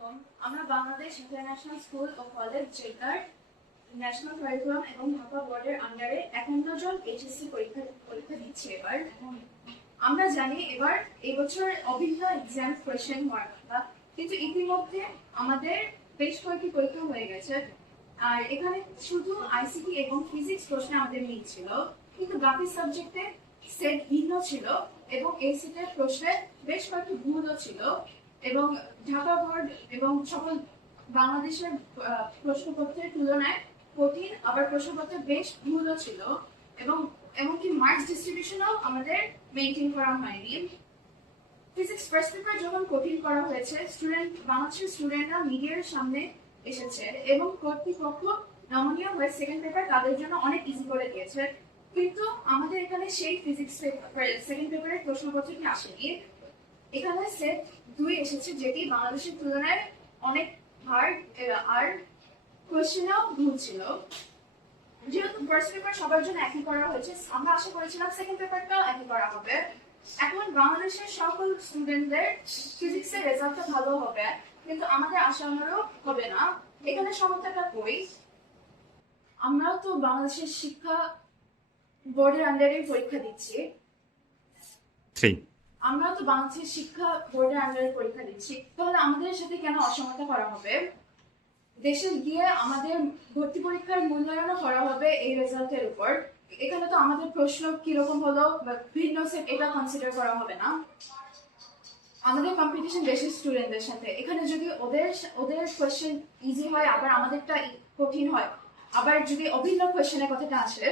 আলাইকুম। আমরা Bangladesh international school ও college জেটার ন্যাশনাল কারিকুলাম এবং ঢাকা বোর্ডের আন্ডারে 51 জন এইচএসসি পরীক্ষা দিচ্ছি এবার। আমরা জানি এবার এবছর অভিন্ন এক্সাম কোয়েশ্চেন হওয়ার কথা, কিন্তু ইতিমধ্যে আমাদের বেশ কয়েকটি পরীক্ষা হয়ে গেছে। আর এখানে শুধু আইসিটি এবং ফিজিক্স প্রশ্নে আমাদের মিল ছিল, কিন্তু বাকি সাবজেক্টে সেট ভিন্ন ছিল এবং এই সেটের প্রশ্নে বেশ কয়েকটি ভুলও ছিল। এবং ঢাকা বোর্ড এবং সকল বাংলাদেশের প্রশ্নপত্রের তুলনায় কঠিন, আবার প্রশ্নপত্র বেশ ভুলও ছিল এবং এমনকি মার্কস ডিস্ট্রিবিউশনও আমাদের মেনটেন করা হয়নি। ফিজিক্স ফার্স্ট পেপার যখন কঠিন করা হয়েছে, বাংলাদেশের স্টুডেন্টরা মিডিয়ার সামনে এসেছে এবং কর্তৃপক্ষ নমনীয় হয়ে সেকেন্ড পেপার তাদের জন্য অনেক ইজি করে দিয়েছে, কিন্তু আমাদের এখানে সেই ফিজিক্স সেকেন্ড পেপারের প্রশ্নপত্রটি আসেনি। এখানে সেট 2 এসেছে, যেটি বাংলাদেশের তুলনায় অনেক হার্ড আর কোয়েশ্চেনও ভুল ছিল। যেহেতু ফার্স্ট পেপার সবার জন্য একই করা হয়েছে, আমরা আশা করেছিলাম সেকেন্ড পেপারটাও একই করা হবে। এখন বাংলাদেশের সকল স্টুডেন্টদের ফিজিক্সের রেজাল্টটা ভালো হবে, কিন্তু আমাদের আশা অনুরূপ হবে না। এখানে সমস্যাটা কই? আমরাও তো বাংলাদেশের শিক্ষা বোর্ডের আন্ডারে পরীক্ষা দিচ্ছি। আমরাও তো বাংলাদেশের শিক্ষা বোর্ডের আন্ডারে পরীক্ষা দিচ্ছি, তাহলে আমাদের সাথে কেন অসমতা করা হবে? দেশে গিয়ে আমাদের ভর্তি পরীক্ষার মূল্যায়নও করা হবে এই রেজাল্টের উপর। এখানে তো আমাদের প্রশ্ন কিরকম হলো বা ভিন্ন সেট, এটা কনসিডার করা হবে না। আমাদের কম্পিটিশন দেশের স্টুডেন্টদের সাথে, এখানে যদি ওদের কোয়েশ্চেন ইজি হয় আবার আমাদেরটা কঠিন হয়, আবার যদি অভিন্ন কোয়েশ্চেনের কথাটা আসে,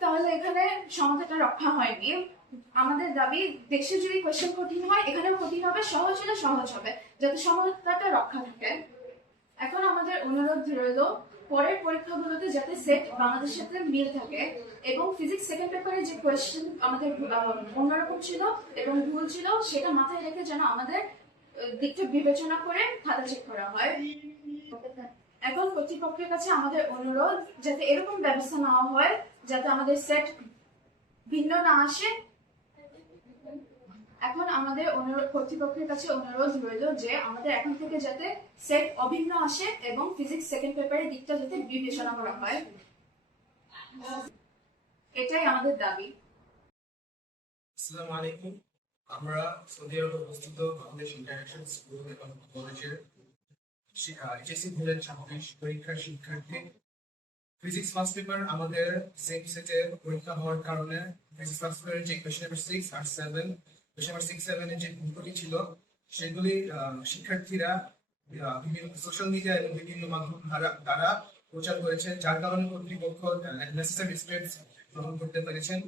তাহলে এখানে সমতাটা রক্ষা হয়নি। আমাদের দাবি, দেশে যদি কোয়েশ্চেন কঠিন হয় এখানেও কঠিন হবে, সহজ হলে সহজ হবে, যাতে সমতাটা রক্ষা থাকে। এখন আমাদের অনুরোধ রইল, পরের পরীক্ষাগুলোতে যাতে সেট বাংলাদেশের সাথে মিল থাকে এবং ফিজিক্স সেকেন্ড পেপারে যে কোয়েশ্চেন আমাদের অন্যরকম ছিল এবং ভুল ছিল, সেটা মাথায় রেখে যেন আমাদের দিকটা বিবেচনা করে খাতা চেক করা হয়। এখন কর্তৃপক্ষের কাছে আমাদের অনুরোধ, যাতে এরকম ব্যবস্থা নেওয়া হয় যাতে আমাদের সেট ভিন্ন না আসে। এখন আমাদের কর্তৃপক্ষের কাছে অনুরোধ রইল যে আমাদের এখন থেকে যাতে সেট অভিন্ন আসে এবং ফিজিক্স সেকেন্ড পেপারের দিকটা যাতে বিবেচনা করা হয়, এটাই আমাদের দাবি। আসসালামু আলাইকুম। আমরা সৌদি আরবে অবস্থিত বাংলাদেশ ইন্টারন্যাশনাল স্কুল এবং কলেজের এইচএসসি 2026 পরীক্ষার শিক্ষার্থী। ফিজিক্স ফার্স্ট পেপার আমাদের সেম সেটে পরীক্ষা হওয়ার কারণে ফিজিক্স ফার্স্ট পেপারের যে কোয়েশ্চেন নাম্বার 6 আর 7, কোয়েশ্চেন নাম্বার 6, 7 এর যে ভুলগুলি ছিল সেগুলি শিক্ষার্থীরা বিভিন্ন সোশ্যাল মিডিয়া এবং বিভিন্ন মাধ্যম দ্বারা প্রচার করেছে, যার কারণে কর্তৃপক্ষ নেসেসারি স্টেপস গ্রহণ করতে পেরেছেন।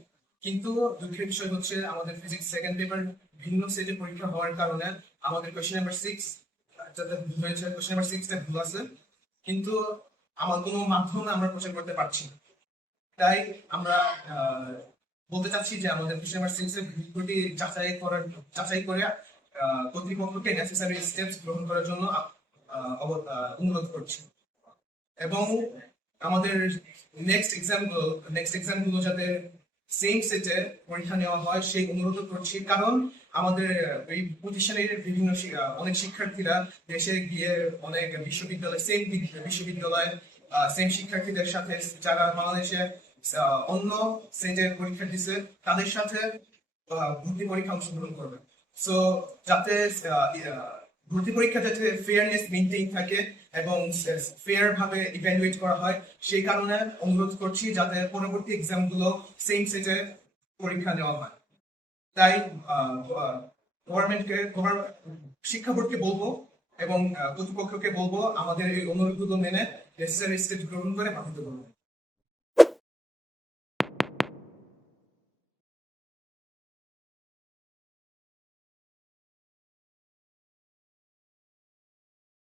কিন্তু দুঃখের বিষয় হচ্ছে, আমাদের ফিজিক্স সেকেন্ড পেপার ভিন্ন সেটে পরীক্ষা হওয়ার কারণে আমাদের কোয়েশ্চেন নাম্বার 6 যাতে ভুল হয়েছে, কোয়েশ্চেন নাম্বার 6 টা ভুল আছে, কিন্তু আমার কোনো মাধ্যমে আমরা প্রচার করতে পারছি না। তাই আমরা বলতে চাচ্ছি যে আমাদের কোয়েশ্চেন নাম্বার 6 এর ভুলটি যাচাই করে কর্তৃপক্ষকে নেসেসারি স্টেপস গ্রহণ করার জন্য অনুরোধ করছি। এবং আমাদের নেক্সট এক্সামগুলো যাতে সেম সেটে পরীক্ষা নেওয়া হয় সেই অনুরোধ করছি, কারণ আমাদের এই প্রতিষ্ঠানের অনেক শিক্ষার্থীরা দেশে গিয়ে অনেক বিশ্ববিদ্যালয় সেম শিক্ষার্থীদের সাথে যারা বাংলাদেশে অন্য সেটের পরীক্ষা দিচ্ছে তাদের সাথে ভর্তি পরীক্ষা অংশগ্রহণ করবে। সো যাতে ভর্তি পরীক্ষা যাতে ফেয়ারনেস মেনটেইন থাকে এবং ফেয়ার ভাবে ইভ্যালুয়েট করা হয়, সেই কারণে অনুরোধ করছি যাতে পরবর্তী এক্সাম গুলো সেম সেটে পরীক্ষা নেওয়া হয়। তাই শিক্ষা বোর্ডকে বলবো এবং কর্তৃপক্ষকে বলবো আমাদের এই অনুরোধগুলো মেনে নেসেসারি স্টেপ গ্রহণ করে পাঠাতে বলবো।